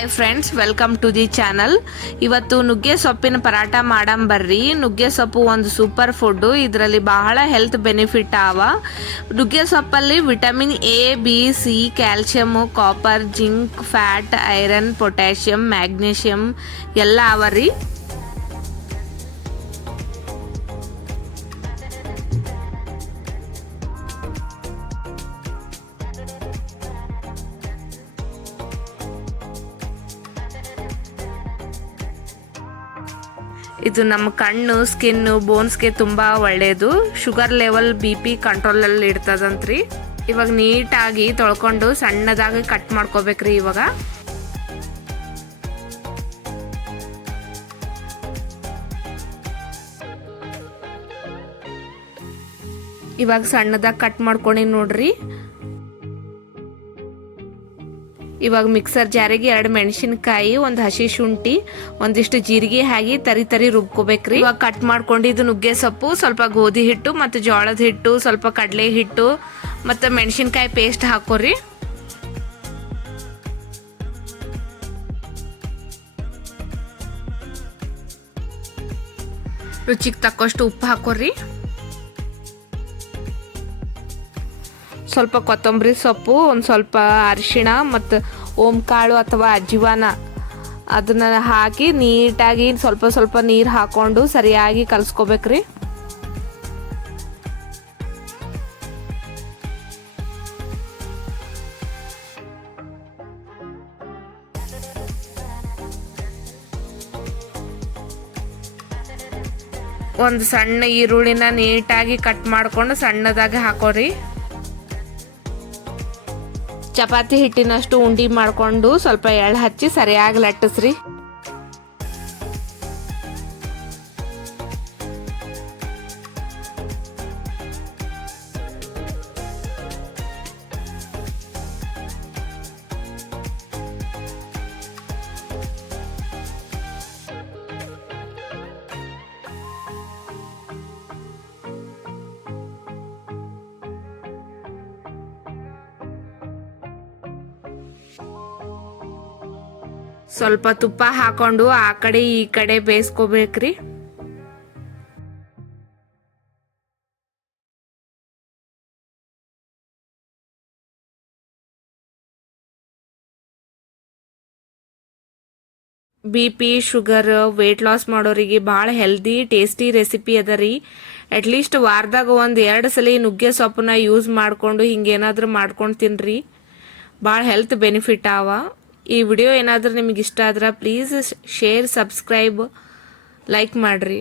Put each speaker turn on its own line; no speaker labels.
Hi friends welcome to the channel ಇವತ್ತು ನುಗ್ಗೆ ಸೊಪ್ಪಿನ ಪರಾಟ ಮಾಡಂ ಬರ್ರಿ. ನುಗ್ಗೆ ಸೊಪ್ಪು ಒಂದು ಸೂಪರ್ ಫುಡ್ಡು ಇದರಲ್ಲಿ ಬಹಳ ಹೆಲ್ತ್ ಬೆನಿಫಿಟ್ ಅವ ನುಗ್ಗೆ ಸೊಪ್ಪಲ್ಲಿ vitamin A B C calcium copper zinc fat iron potassium magnesium ಎಲ್ಲ ಅವ ರೀ. ಇದು ನಮ್ಮ ಕಣ್ಣು ಸ್ಕಿನ್ನು ಬೋನ್ಸ್ಗೆ ತುಂಬ ಒಳ್ಳೆಯದು ಶುಗರ್ ಲೆವೆಲ್ ಬಿ ಪಿ ಕಂಟ್ರೋಲಲ್ಲಿ ಇಡ್ತದಂತ್ರಿ ಇವಾಗ ನೀಟಾಗಿ ತೊಳ್ಕೊಂಡು ಸಣ್ಣದಾಗಿ ಕಟ್ ಮಾಡ್ಕೋಬೇಕ್ರಿ ಇವಾಗ. ಇವಾಗ ಸಣ್ಣದಾಗಿ ಕಟ್ ಮಾಡ್ಕೊಂಡು ನೋಡ್ರಿ. ಇವಾಗ ಮಿಕ್ಸರ್ ಜಾರಿಗೆ ಎರಡು ಮೆಣಸಿನಕಾಯಿ, ಒಂದು ಹಸಿ ಶುಂಠಿ, ಒಂದಿಷ್ಟು ಜೀರಿಗೆ ಹಾಕಿ ತರಿ ತರಿ ರುಬ್ಕೋಬೇಕ್ರಿ. ಇವಾಗ ಕಟ್ ಮಾಡ್ಕೊಂಡಿದ್ದು ನುಗ್ಗೆ ಸೊಪ್ಪು, ಸ್ವಲ್ಪ ಗೋಧಿ ಹಿಟ್ಟು ಮತ್ತು ಜೋಳದ ಹಿಟ್ಟು, ಸ್ವಲ್ಪ ಕಡಲೆ ಹಿಟ್ಟು ಮತ್ತು ಮೆಣಸಿನ್ಕಾಯಿ ಪೇಸ್ಟ್ ಹಾಕೋರಿ ರುಚಿಗೆ ತಕ್ಕಷ್ಟು ಉಪ್ಪು ಹಾಕೋರಿ ಸ್ವಲ್ಪ ಕೊತ್ತಂಬರಿ ಸೊಪ್ಪು, ಒಂದು ಸ್ವಲ್ಪ ಅರಿಶಿಣ ಮತ್ತು ಓಂಕಾಳು ಅಥವಾ ಅಜ್ಜಿವಾನ. ಅದನ್ನ ಹಾಕಿ ನೀಟಾಗಿ ಸ್ವಲ್ಪ ಸ್ವಲ್ಪ ನೀರು ಹಾಕೊಂಡು ಸರಿಯಾಗಿ ಕಲಿಸ್ಕೋಬೇಕ್ರಿ. ಒಂದು ಸಣ್ಣ ಈರುಳ್ಳಿನ ನೀಟಾಗಿ ಕಟ್ ಮಾಡ್ಕೊಂಡು ಸಣ್ಣದಾಗಿ ಹಾಕೋರಿ. ಚಪಾತಿ ಹಿಟ್ಟಿನಷ್ಟು ಉಂಡಿ ಮಾಡಿಕೊಂಡು ಸ್ವಲ್ಪ ಎಳ್ಳು ಹಚ್ಚಿ ಸರಿಯಾಗಿ ಲಟ್ಟಿಸ್ರಿ. ಸ್ವಲ್ಪ ತುಪ್ಪ ಹಾಕೊಂಡು ಆ ಕಡೆ ಈ ಕಡೆ ಬೇಯಿಸ್ಕೋಬೇಕ್ರಿ. B P, sugar weight loss ಮಾಡೋರಿಗೆ ಭಾಳ ಹೆಲ್ದಿ ಟೇಸ್ಟಿ ರೆಸಿಪಿ ಅದ ರೀ. ಅಟ್ಲೀಸ್ಟ್ ವಾರದಾಗ ಒಂದು ಎರಡು ಸಲ ನುಗ್ಗೆ ಸೊಪ್ಪನ್ನ ಯೂಸ್ ಮಾಡಿಕೊಂಡು ಹಿಂಗೇನಾದರೂ ಮಾಡ್ಕೊಂಡು ತಿನ್ರಿ. ಭಾಳ ಹೆಲ್ತ್ ಬೆನಿಫಿಟ್ ಆವ ಈ ವಿಡಿಯೋ ಏನಾದರೂ ನಿಮಗೆ ಇಷ್ಟ ಆದ್ರೆ ಪ್ಲೀಸ್ ಶೇರ್ ಸಬ್ಸ್ಕ್ರೈಬ್ ಲೈಕ್ ಮಾಡಿರಿ.